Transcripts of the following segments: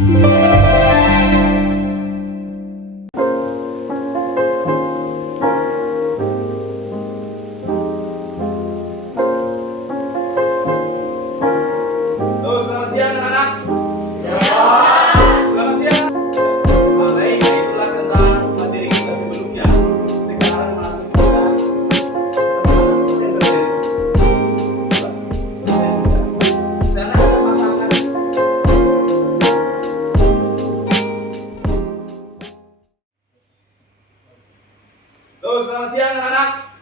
Selamat siang anak-anak. Selamat siang. Baik, itulah tentang materi kita sebelumnya. Sekarang masuk kita di sana ada pasangan. Selamat siang anak-anak.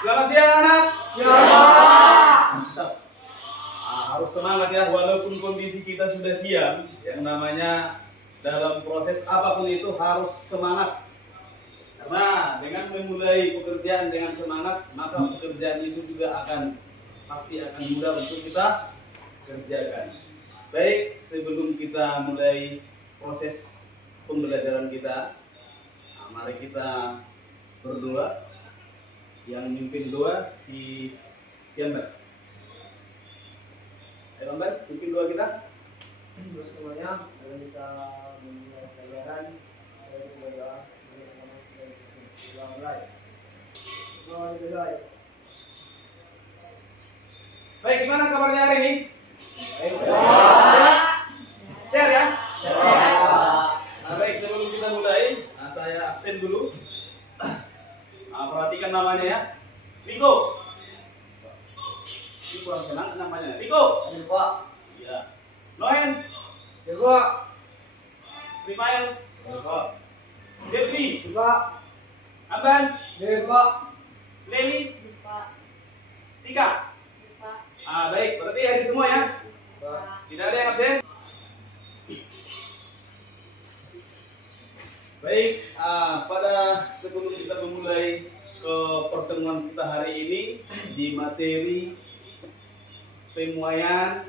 Selamat siang anak. Mantap. Harus semangat ya, walaupun kondisi kita sudah siang, yang namanya dalam proses apapun itu harus semangat. Karena dengan memulai pekerjaan dengan semangat, maka pekerjaan itu juga pasti akan mudah untuk kita kerjakan. Baik, sebelum kita mulai proses pembelajaran kita, mari kita berdoa. Yang mimpin doa siapa? Ayo Mbak, mungkin doa kita. Buat semuanya, kalau kita memulai pelajaran, saya berdoa kita mulai. Baik, gimana kabarnya hari ini? Baik. Sehat ya? Baik, sebelum kita mulai, saya absen dulu. Perhatikan namanya ya. Riko. Ini kurang senang namanya. Riko. Ada Pak. Iya. Noen. Ada Pak. Rimael. Ada Pak. Jeffrey. Ada Pak. Amban. Ada Pak. Leli. Pak. Tika. Pak. Baik, berarti hari semua ya. Pak. Tidak ada yang absen. Baik, pada sebelum kita memulai ke pertemuan kita hari ini di materi pemuaian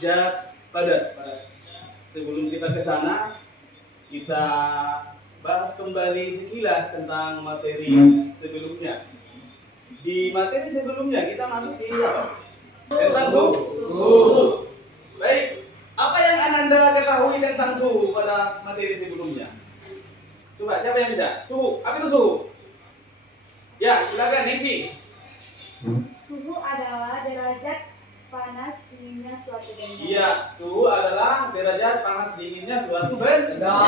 zat padat. Sebelum kita ke sana, kita bahas kembali sekilas tentang materi sebelumnya. Di materi sebelumnya kita masuk di apa? Tentang suhu. Baik, apa yang Anda ketahui tentang suhu pada materi sebelumnya? Coba siapa yang bisa? Suhu, apa itu suhu? Ya, silakan Nixi. Suhu adalah derajat panas dinginnya suatu benda. Iya, suhu adalah derajat panas dinginnya suatu benda.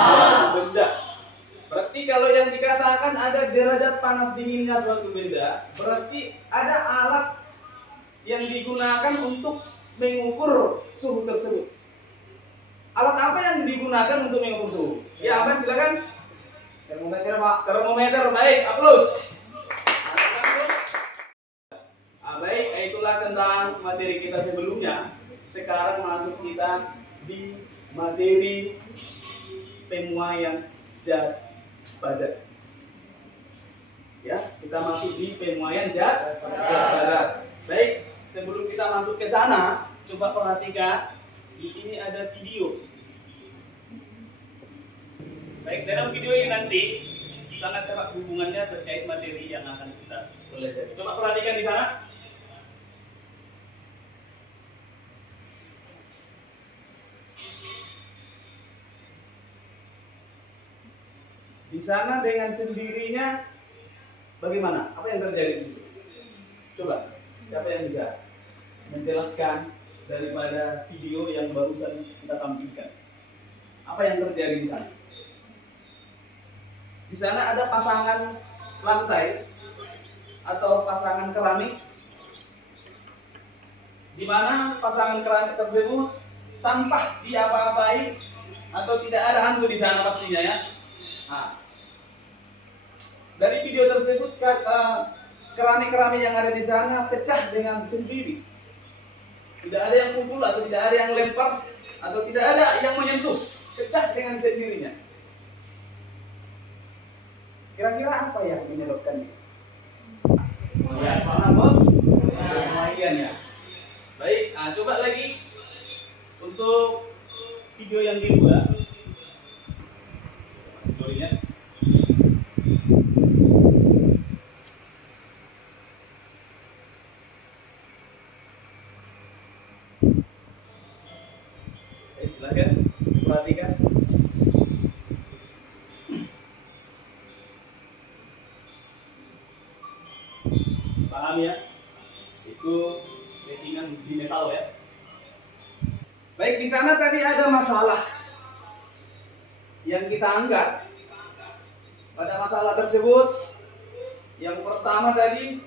Berarti kalau yang dikatakan ada derajat panas dinginnya suatu benda, berarti ada alat yang digunakan untuk mengukur suhu tersebut. Alat apa yang digunakan untuk mengukur suhu? Ya, Ahmad silakan. Termometer Pak. Termometer, baik, aplaus. Baik, itulah tentang materi kita sebelumnya. Sekarang masuk kita di materi pemuaian zat padat. Ya, kita masuk di pemuaian zat padat. Baik, sebelum kita masuk ke sana, coba perhatikan. Di sini ada video. Baik, dalam video ini nanti sangat erat hubungannya terkait materi yang akan kita pelajari. Coba perhatikan di sana. Di sana dengan sendirinya bagaimana? Apa yang terjadi di situ? Coba, siapa yang bisa menjelaskan daripada video yang barusan kita tampilkan? Apa yang terjadi di sana? Di sana ada pasangan lantai atau pasangan keramik, di mana pasangan keramik tersebut tanpa diapa-apai atau tidak ada hantu di sana pastinya ya. Dari video tersebut keramik-keramik yang ada di sana pecah dengan sendiri. Tidak ada yang pukul atau tidak ada yang lempar atau tidak ada yang menyentuh, pecah dengan sendirinya. Kira-kira apa yang menyebabkannya? Ya, pemuaian ya. Baik, coba lagi untuk video yang kedua. Story-nya. Silakan perhatikan. Paham ya? Itu settingan di metal ya. Baik, di sana tadi ada masalah yang kita angkat. Pada masalah tersebut, yang pertama tadi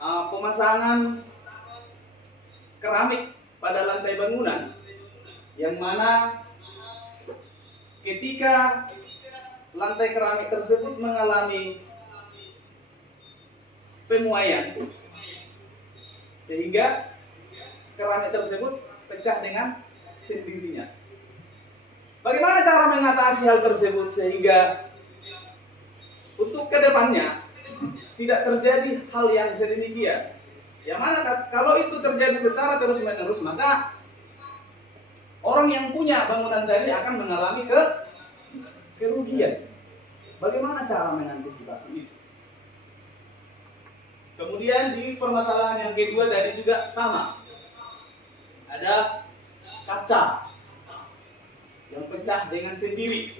pemasangan keramik pada lantai bangunan, yang mana ketika lantai keramik tersebut mengalami pemuaian, sehingga keramik tersebut pecah dengan sendirinya. Bagaimana cara mengatasi hal tersebut sehingga untuk kedepannya tidak terjadi hal yang sedemikian? Yang mana kalau itu terjadi secara terus-menerus, maka orang yang punya bangunan tadi akan mengalami kerugian. Bagaimana cara mengantisipasi itu? Kemudian di permasalahan yang kedua tadi juga sama. Ada kaca yang pecah dengan sendiri,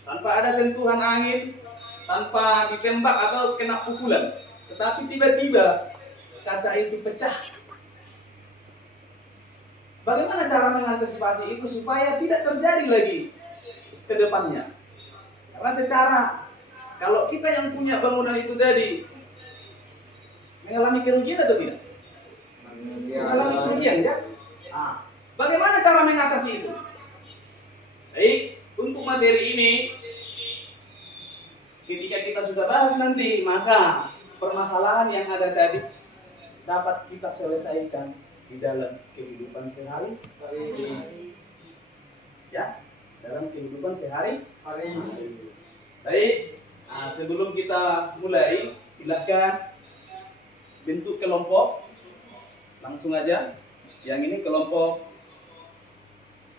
tanpa ada sentuhan angin, tanpa ditembak atau kena pukulan, tetapi tiba-tiba kaca itu pecah. Bagaimana cara mengantisipasi itu supaya tidak terjadi lagi ke depannya? Karena secara, kalau kita yang punya bangunan itu tadi mengalami kerugian atau tidak? Mengalami kerugian ya? Bagaimana cara mengatasi itu? Baik, untuk materi ini ketika kita sudah bahas nanti, maka permasalahan yang ada tadi dapat kita selesaikan di dalam kehidupan sehari-hari. Ya, dalam kehidupan sehari-hari. Baik, sebelum kita mulai, silakan bentuk kelompok. Langsung aja. Yang ini kelompok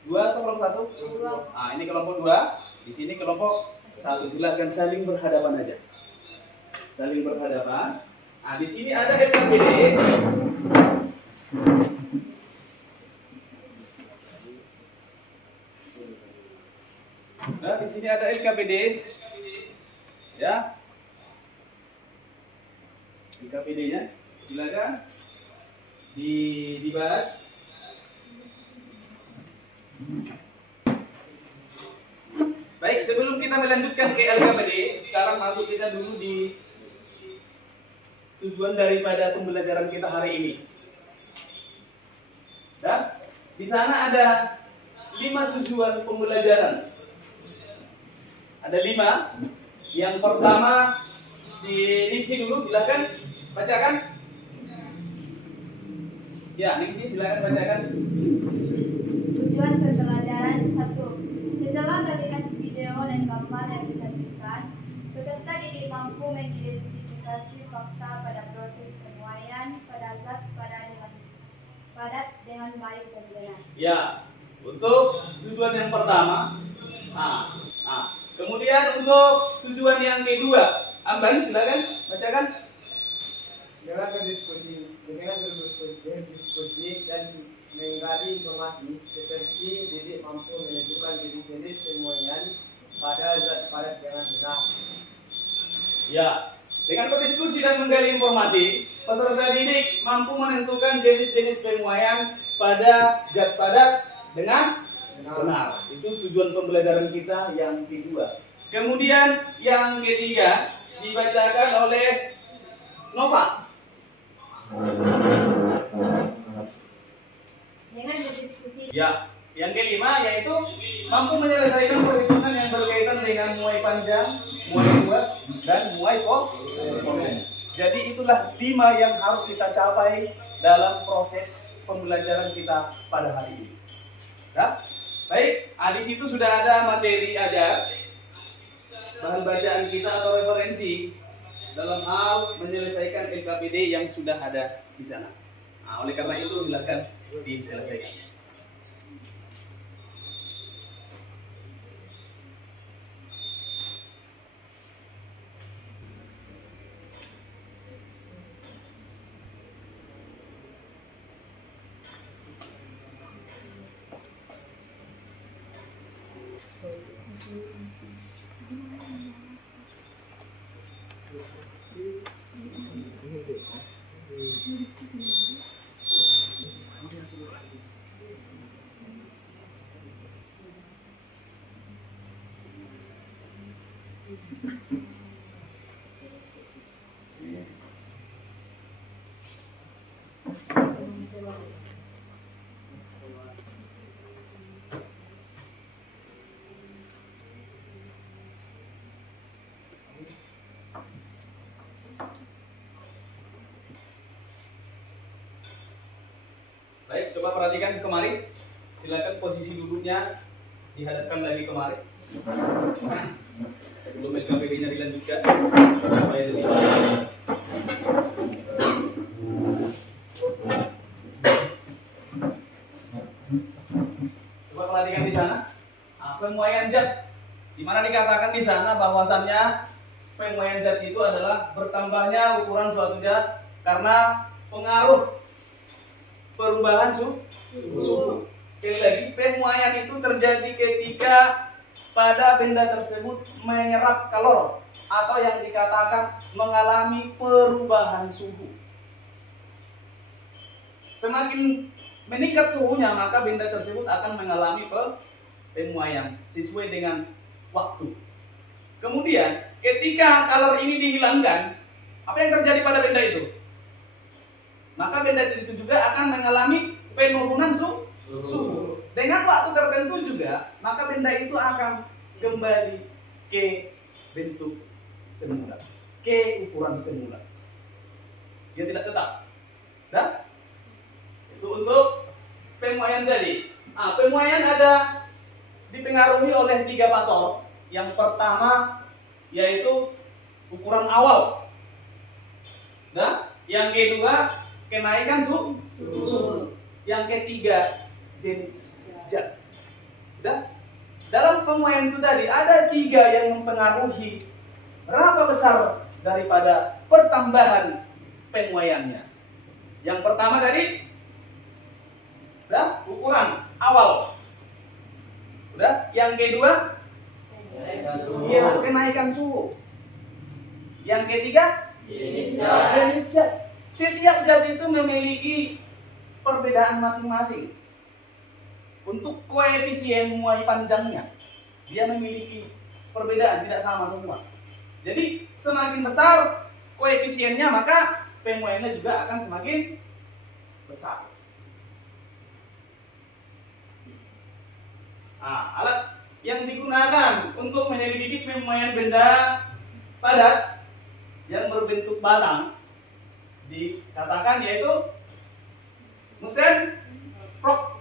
2 atau kelompok 1? Ini kelompok 2. Di sini kelompok 1. Silakan saling berhadapan aja. Saling berhadapan. Di sini ada LKPD. Di sini ada LKPD. Ya. LKPD-nya silakan dibahas. Baik, sebelum kita melanjutkan ke LKPD, sekarang masuk kita dulu di tujuan daripada pembelajaran kita hari ini. Dan di sana ada 5 tujuan pembelajaran. Ada 5. Yang pertama, si Ningsi dulu, silakan bacakan. Ya, Ningsi silakan bacakan. Tujuan pembelajaran 1. Setelah melihat video dan gambar yang disajikan, peserta didik mampu mengidentifikasi fakta pada proses penuaian pada zat padat dengan baik dan benar. Ya, untuk tujuan yang pertama. Kemudian untuk tujuan yang kedua, Amban silakan bacakan. Dengan berdiskusi dan menggali informasi, seperti didik mampu menentukan jenis-jenis pemuaian pada zat padat dengan benar. Ya, dengan berdiskusi dan menggali informasi, peserta didik mampu menentukan jenis-jenis pemuaian pada zat padat dengan benar. Itu tujuan pembelajaran kita yang kedua. Kemudian yang ketiga dibacakan oleh Nova. Dengan berdiskusi. Ya, yang kelima yaitu mampu menyelesaikan perhitungan yang berkaitan dengan muai panjang, muai luas, dan muai volume. Jadi itulah 5 yang harus kita capai dalam proses pembelajaran kita pada hari ini. Ya? Baik, di situ sudah ada materi ajar, bahan bacaan kita atau referensi dalam hal menyelesaikan LKPD yang sudah ada di sana. Oleh karena itu silakan diselesaikan. Baik, coba perhatikan kemari. Silakan posisi duduknya dihadapkan lagi kemari. Sebelum LKPD-nya dilanjutkan, supaya lebih baik. Coba perhatikan di sana. Pemuaian zat, di mana dikatakan di sana bahwasannya pemuaian zat itu adalah bertambahnya ukuran suatu zat karena pengaruh perubahan suhu. Sekali lagi, pemuaian itu terjadi ketika pada benda tersebut menyerap kalor atau yang dikatakan mengalami perubahan suhu. Semakin meningkat suhunya, maka benda tersebut akan mengalami pemuaian sesuai dengan waktu. Kemudian, ketika kalor ini dihilangkan, apa yang terjadi pada benda itu? Maka benda itu juga akan mengalami penurunan suhu. Dengan waktu tertentu juga, maka benda itu akan kembali ke bentuk semula, ke ukuran semula. Dia tidak tetap. Dan itu untuk pemuaian tadi. Pemuaian ada dipengaruhi oleh 3 faktor. Yang pertama yaitu ukuran awal. Nah, yang kedua kenaikan suhu. Yang ketiga jenis zat. Dalam pemuaian itu tadi ada 3 yang mempengaruhi berapa besar daripada pertambahan pemuaiannya. Yang pertama tadi ukuran awal. Yang kedua kenaikan suhu. Yang ketiga jenis zat. Setiap zat itu memiliki perbedaan masing-masing. Untuk koefisien muai panjangnya, dia memiliki perbedaan, tidak sama semua. Jadi semakin besar koefisiennya, maka pemuaiannya juga akan semakin besar. Alat yang digunakan untuk menyelidiki pemuaian benda padat yang berbentuk batang dikatakan yaitu mesin prop.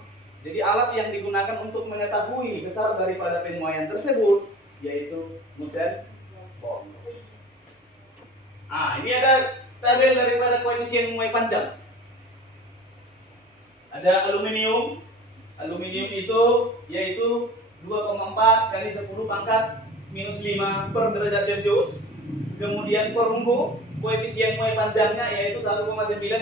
Jadi alat yang digunakan untuk mengetahui besar daripada pemuaian tersebut yaitu mesin prop. Ini ada tabel daripada koefisien muai panjang. Ada aluminium. Aluminium itu yaitu 2,4 kali 10 pangkat minus 5 per derajat Celcius. Kemudian perunggu, koefisien muai panjangnya yaitu 1,9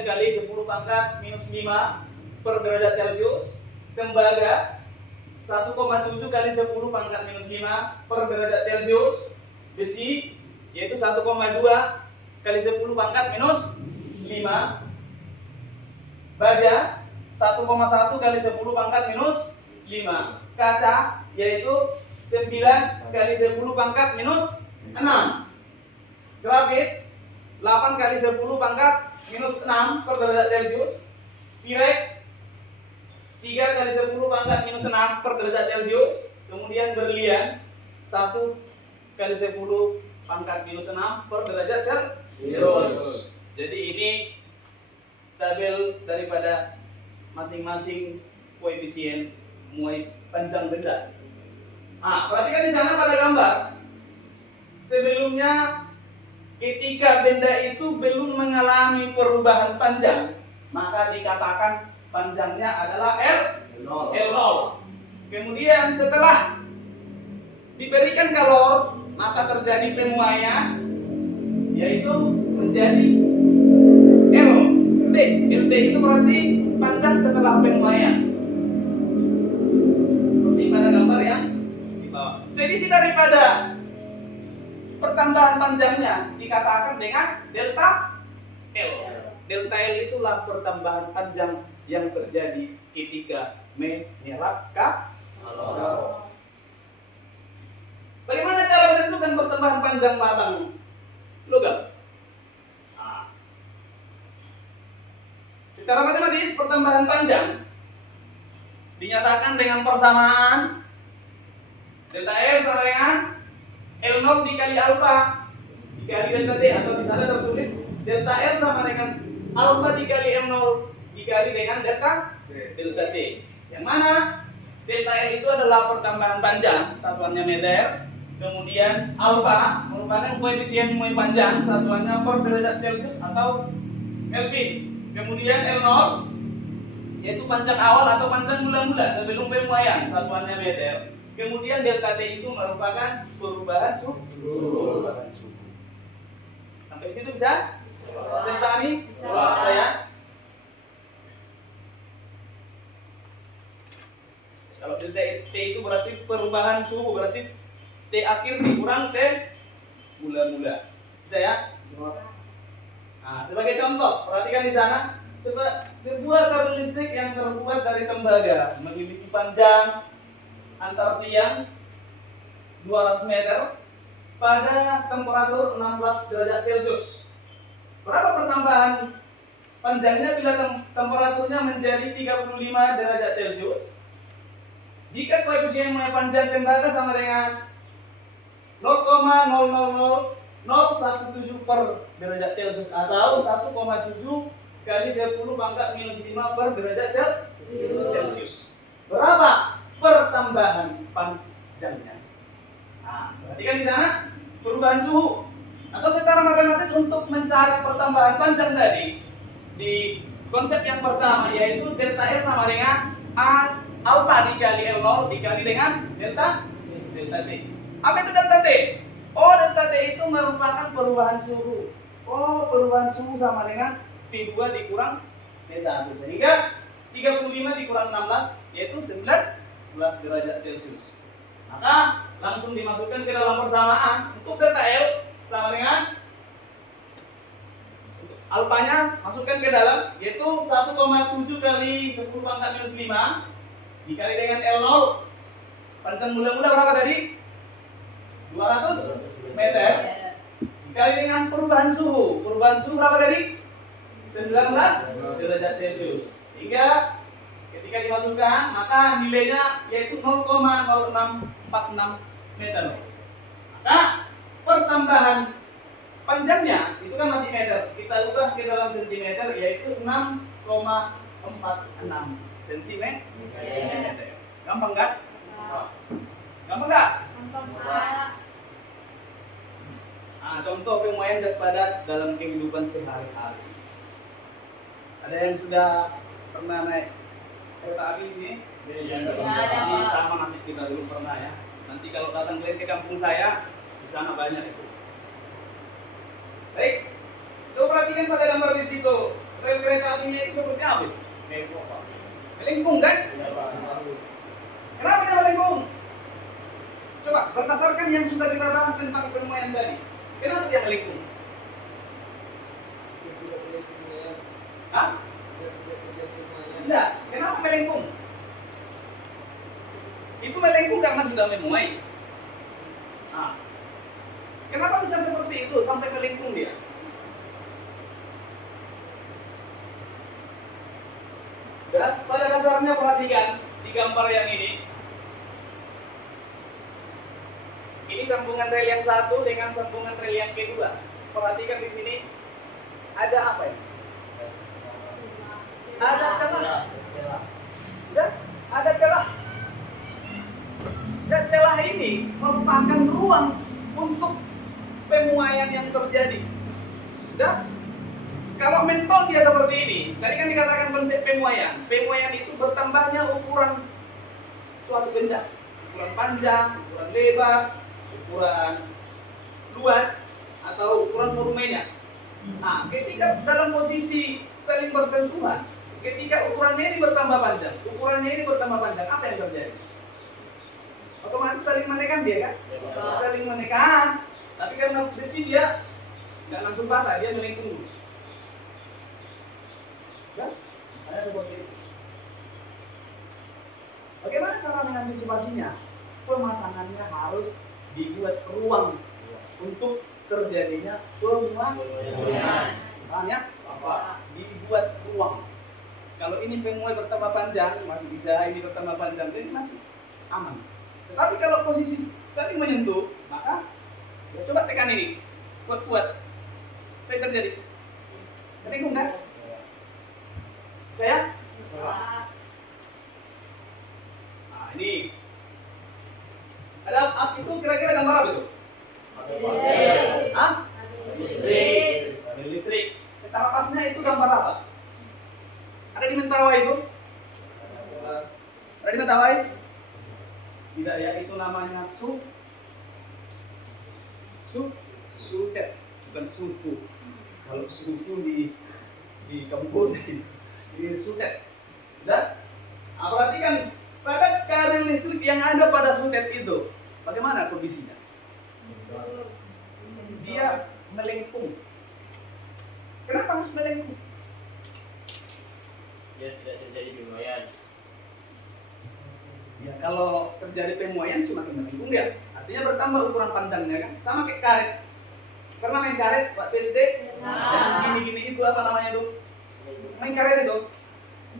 kali 10 pangkat minus 5 per derajat Celcius. Tembaga 1,7 kali 10 pangkat minus 5 per derajat Celcius. Besi yaitu 1,2 kali 10 pangkat minus 5. Baja 1,1 kali 10 pangkat minus 5. Kaca yaitu 9 kali 10 pangkat minus 6. Grafit 8 kali 10 pangkat minus 6 per derajat Celcius. Pirex 3 kali 10 pangkat minus 6 per derajat Celcius. Kemudian berlian 1 kali 10 pangkat minus 6 per derajat Celcius. Jadi ini tabel daripada masing-masing koefisien muai panjang benda. Perhatikan di sana pada gambar. Sebelumnya ketika benda itu belum mengalami perubahan panjang, maka dikatakan panjangnya adalah L0. Kemudian setelah diberikan kalor, maka terjadi pemuaian yaitu menjadi LT. LT itu berarti panjang setelah pemuaian. Seperti pada gambar yang di bawah. Selisih daripada pertambahan panjangnya dikatakan dengan delta L. Delta L itulah pertambahan panjang yang terjadi ketika menyerap kalor. Bagaimana cara menentukan pertambahan panjang batang logam? Nah, secara matematis pertambahan panjang dinyatakan dengan persamaan delta L sama dengan L0 dikali alpha dikali delta T, atau di sana tertulis delta L sama dengan alpha dikali M0 dikali dengan delta T. Yang mana delta L itu adalah pertambahan panjang, satuannya meter. Kemudian alpha merupakan koefisien mulai panjang, satuannya per derajat Celcius atau Kelvin. Kemudian L0 yaitu panjang awal atau panjang mula-mula sebelum pemuaian, satuannya meter. Kemudian delta T itu merupakan perubahan suhu. Sampai di situ bisa? Bisa dipahami? Saya? Kalau delta T itu berarti perubahan suhu, berarti T akhir dikurang T mula-mula. Bisa ya? Nah, sebagai contoh, perhatikan di sana sebuah kabel listrik yang terbuat dari tembaga memiliki panjang antar tiang 200 meter pada temperatur 16 derajat Celcius. Berapa pertambahan panjangnya bila temperaturnya menjadi 35 derajat Celcius? Jika koefisien mulai panjang tembaga sama dengan 0,000017 per derajat Celcius atau 1,7 kali 10 pangkat minus 5 per derajat Celcius. Berapa pertambahan panjangnya? Nah, perhatikan di sana perubahan suhu. Atau secara matematis untuk mencari pertambahan panjang tadi di konsep yang pertama yaitu delta L sama dengan A alpha dikali L0 dikali dengan delta T. Apa itu delta T? Oh, delta T itu merupakan perubahan suhu. Oh, perubahan suhu sama dengan T2 dikurang T1. Sehingga 35 dikurang 16 yaitu 19 derajat Celcius. Maka langsung dimasukkan ke dalam persamaan. Untuk delta L sama dengan alfanya masukkan ke dalam yaitu 1,7 kali 10 pangkat minus 5 dikali dengan L0. Panjang mula-mula berapa tadi? 200 meter dikali dengan perubahan suhu. Perubahan suhu berapa tadi? 19 derajat Celcius. Sehingga ketika dimasukkan maka nilainya yaitu 0,0646 meter. Maka pertambahan panjangnya itu kan masih meter. Kita ubah ke dalam sentimeter yaitu 6,46 sentimeter. Gampang nggak? Gampang nggak? Nah, contoh pemuaian zat padat dalam kehidupan sehari-hari. Ada yang sudah pernah naik kereta api di sini? Ya, Ini sama nasib kita dulu pernah ya. Nanti kalau datang ke kampung saya, di sana banyak itu. Baik, coba perhatikan pada gambar di situ. Rel kereta apinya itu seperti apa? Melengkung kan? Kenapa dia melengkung? Coba berdasarkan yang sudah kita bahas tentang pemuaian tadi. Kenapa dia melengkung? Hah? Tidak. Kenapa melengkung? Itu melengkung karena sudah memuai. Nah, kenapa bisa seperti itu sampai melengkung dia? Dan pada dasarnya perhatikan di gambar yang ini. Ini sambungan rel yang satu dengan sambungan rel yang kedua. Perhatikan di sini ada apa ini? Ada celah. Dan ada celah. Dan celah ini merupakan ruang untuk pemuaian yang terjadi. Dan kalau mentol dia seperti ini, tadi kan dikatakan konsep pemuaian. Pemuaian itu bertambahnya ukuran suatu benda, ukuran panjang, ukuran lebar, ukuran luas, atau ukuran volumennya. Nah, ketika dalam posisi saling bersentuhan, ketika ukurannya ini bertambah panjang, apa yang terjadi? Otomatis saling menekan dia kan? Saling menekan. Tapi karena besi dia nggak langsung patah, dia melengkung. Ya, ada seperti itu. Bagaimana cara mengantisipasinya? Pemasangannya harus dibuat ruang untuk terjadinya pemuaian. Paham ya? Dibuat ruang. Kalau ini pemuai bertambah panjang, masih bisa, ini bertambah panjang, ini masih aman. Tetapi kalau posisi saling menyentuh, maka ya coba tekan ini, kuat-kuat. Apa yang terjadi? Ketikung kan? Saya? Nah, ini. Ada api itu kira-kira gambar apa itu? Hah? Listrik. Secara pasnya itu gambar apa? Ada di Mentawai itu? Ada di Mentawai? Tidak ya, itu namanya suket, bukan suku. Kalau suku di kampus ini suket. Dan perhatikan pada kabel listrik yang ada pada suket itu, bagaimana kondisinya? Dia melengkung. Kenapa harus melengkung? Biar tidak terjadi pemuaian. Ya kalau terjadi pemuaian semakin melengkung ya. Artinya bertambah ukuran panjangnya kan. Sama kayak karet. Pernah main karet waktu SD? Yang gini-gini itu apa namanya itu? Main karet itu.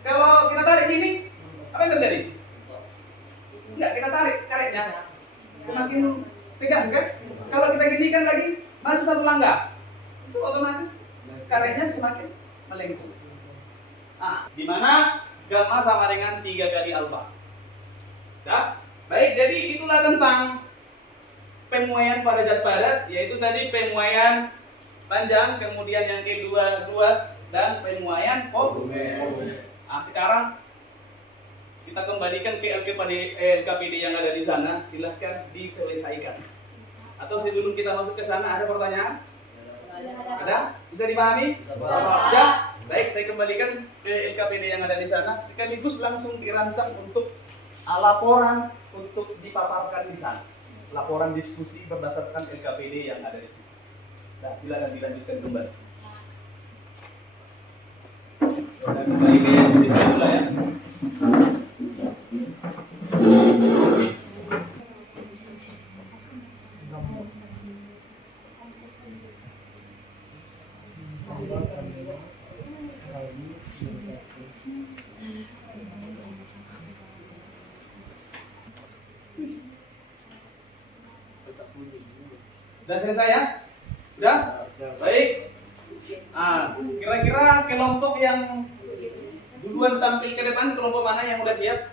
Kalau kita tarik gini, apa yang terjadi? Enggak, kita tarik karetnya. Semakin tegang kan? Kalau kita ginikan lagi, maju satu langkah. Itu otomatis karetnya semakin melengkung. Nah, di mana gamma sama dengan 3 kali alfa. Ya? Baik, jadi itulah tentang pemuaian pada zat padat, yaitu tadi pemuaian panjang, kemudian yang kedua luas, dan pemuaian volume. Nah, sekarang kita kembalikan ke LKPD yang ada di sana, silahkan diselesaikan. Atau sebelum kita masuk ke sana, ada pertanyaan? Ada? Bisa dipahami? Bisa? Baik, saya kembalikan ke LKPD yang ada di sana, sekaligus langsung dirancang untuk laporan untuk dipaparkan di sana. Laporan diskusi berdasarkan LKPD yang ada di sini. Nah, silakan dilanjutkan kembali. Nah, kembali ke yang di sini dulu ya. Sudah selesai ya? Sudah? Baik. Kira-kira kelompok yang duluan tampil ke depan, kelompok mana yang udah siap?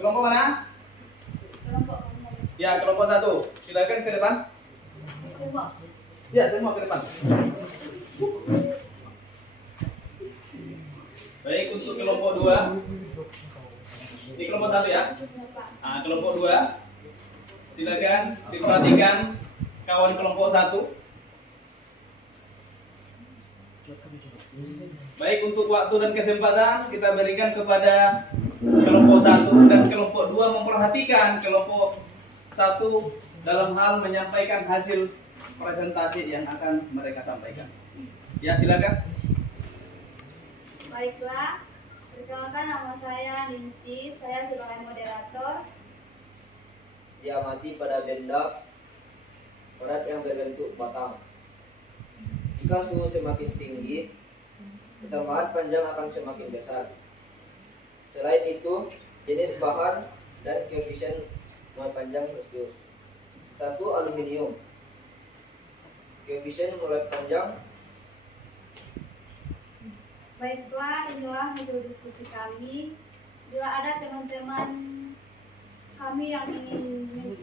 Kelompok mana? Ya, kelompok 1. Silakan ke depan. Ya, semua ke depan. Baik, untuk kelompok 2. Ini kelompok 1 ya. Kelompok 2. Silakan diperhatikan kawan kelompok 1. Baik, untuk waktu dan kesempatan kita berikan kepada kelompok 1 dan kelompok 2 memperhatikan kelompok 1 dalam hal menyampaikan hasil presentasi yang akan mereka sampaikan. Ya, silakan. Baiklah, perkenalkan nama saya Ningsi, saya sebagai moderator. Diamati pada benda padat yang berbentuk batang. Jika suhu semakin tinggi, ketermaan panjang akan semakin besar. Selain itu, jenis bahan dan koefisien muat panjang presius. 1. Aluminium. Koefisien muat panjang. Baiklah, inilah hasil diskusi kami. Bila ada teman-teman kami yang ingin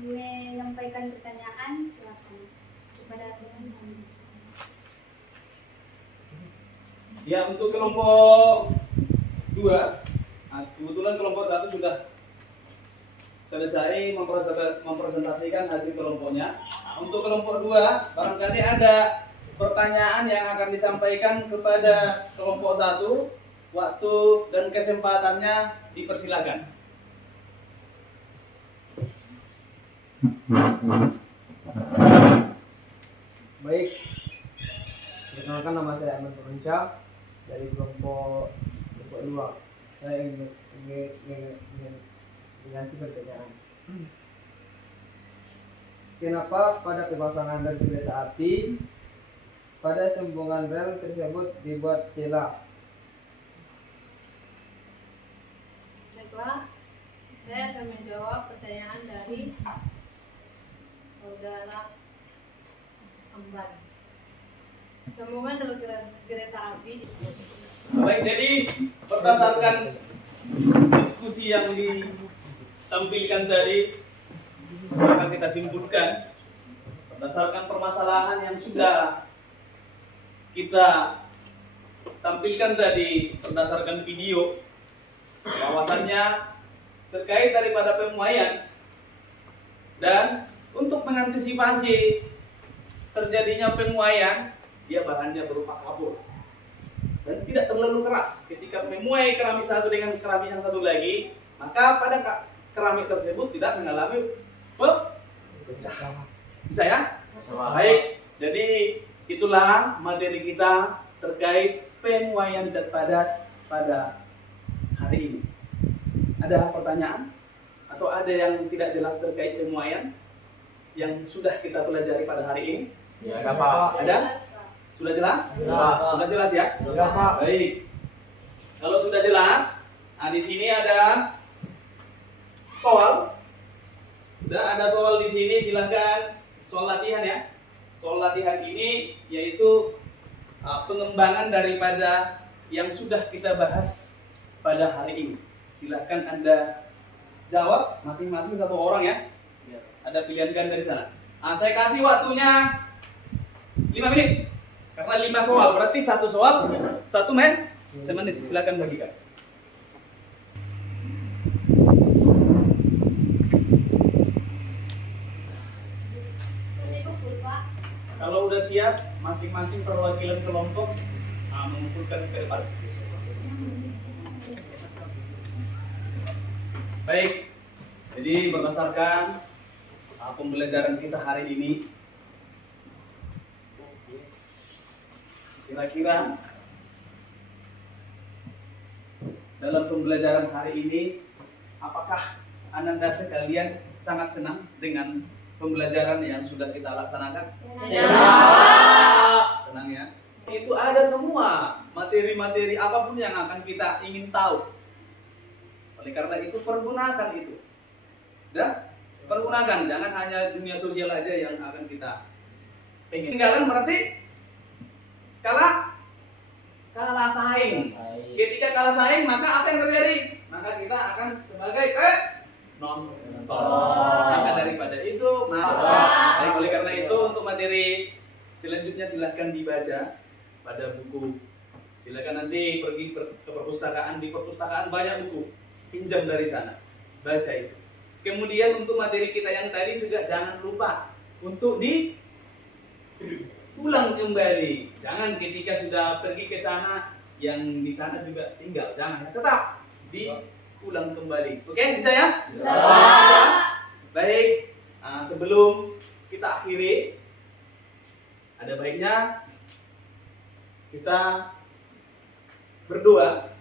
menyampaikan pertanyaan, silakan kepada teman-teman. Ya, untuk kelompok 2, kebetulan kelompok 1 sudah selesai mempresentasikan hasil kelompoknya. Untuk kelompok 2, barangkali ada pertanyaan yang akan disampaikan kepada kelompok 1. Waktu dan kesempatannya dipersilakan. Baik, perkenalkan nama saya Ahmad Purunca dari kelompok 2. Saya ingin mengganti pertanyaan. Kenapa pada pemasangan rel kereta api pada sambungan rel tersebut dibuat celah? Baiklah, saya akan menjawab pertanyaan dari saudara Amban. Sambungan rel kereta api. Baik, jadi berdasarkan diskusi yang ditampilkan tadi, maka kita simpulkan berdasarkan permasalahan yang sudah kita tampilkan tadi berdasarkan video, bahwasannya terkait daripada pemuaian dan untuk mengantisipasi terjadinya pemuaian, dia bahannya berupa kapur dan tidak terlalu keras. Ketika memuai keramik satu dengan keramik yang satu lagi, maka pada keramik tersebut tidak mengalami pecah. Bisa ya? Baik, jadi itulah materi kita terkait pemuaian zat padat pada hari ini. Ada pertanyaan? Atau ada yang tidak jelas terkait pemuaian yang sudah kita pelajari pada hari ini? Ya, ada Pak. Ada? Sudah jelas? Ya. Sudah jelas ya? Ya, Pak. Baik. Kalau sudah jelas, nah di sini ada soal. Udah ada soal di sini, silakan soal latihan ya. Soal latihan ini yaitu pengembangan daripada yang sudah kita bahas pada hari ini. Silakan Anda jawab masing-masing satu orang ya. Ada pilihan kan dari sana. Nah, saya kasih waktunya 5 menit. Karena 5 soal, berarti satu soal 1 menit. Semenit, silakan bagikan. Kalau udah siap, masing-masing perwakilan kelompok mengumpulkan ke depan. Baik, jadi berdasarkan pembelajaran kita hari ini, kira-kira dalam pembelajaran hari ini, apakah Ananda sekalian sangat senang dengan pembelajaran yang sudah kita laksanakan? Senang ya. Itu ada semua materi-materi apapun yang akan kita ingin tahu. Oleh karena itu pergunakan itu. Dan pergunakan, jangan hanya dunia sosial aja yang akan kita pengen. Tinggalan berarti kalah saing. Ketika kalah saing, maka apa yang terjadi? Maka kita akan sebagai nonton. Maka daripada itu, baik, oleh karena itu untuk materi selanjutnya silahkan dibaca pada buku. Silakan nanti pergi ke perpustakaan, di perpustakaan banyak buku, pinjam dari sana, baca itu. Kemudian untuk materi kita yang tadi juga jangan lupa untuk diulang kembali. Jangan ketika sudah pergi ke sana, yang di sana juga tinggal, jangan, tetap diulang kembali. Oke, bisa ya? Bisa. Baik, sebelum kita akhiri, ada baiknya kita berdoa.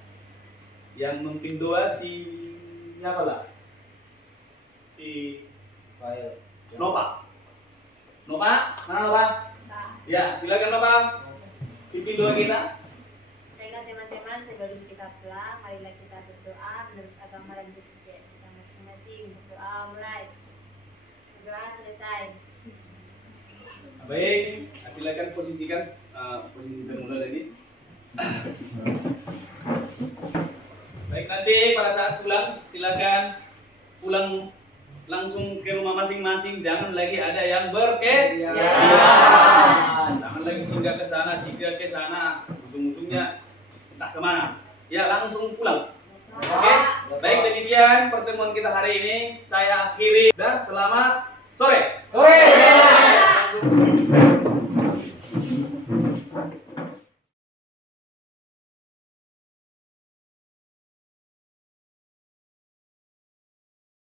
Yang memimpin doa siapa lah? Si Nova. Nova, mana Nova? Ya, silakan Nova. Pimpin doa kita. Baiklah teman-teman, sebelum kita pulang, marilah kita berdoa menurut agama dan budaya kita masing-masing. Berdoa mulai. Berdoa selesai. Baik, silakan posisikan posisi semula tadi. Baik, nanti pada saat pulang silakan pulang langsung ke rumah masing-masing, jangan lagi ada yang berkegiatan. Jangan lagi singgah ke sana, ujung-ujungnya entah kemana. Ya, langsung pulang. Oke, baik, demikian pertemuan kita hari ini. Saya akhiri dan selamat sore. Sore.